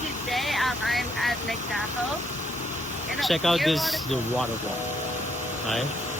Today I'm at Lake Tahoe. Check out this the waterfall. Right?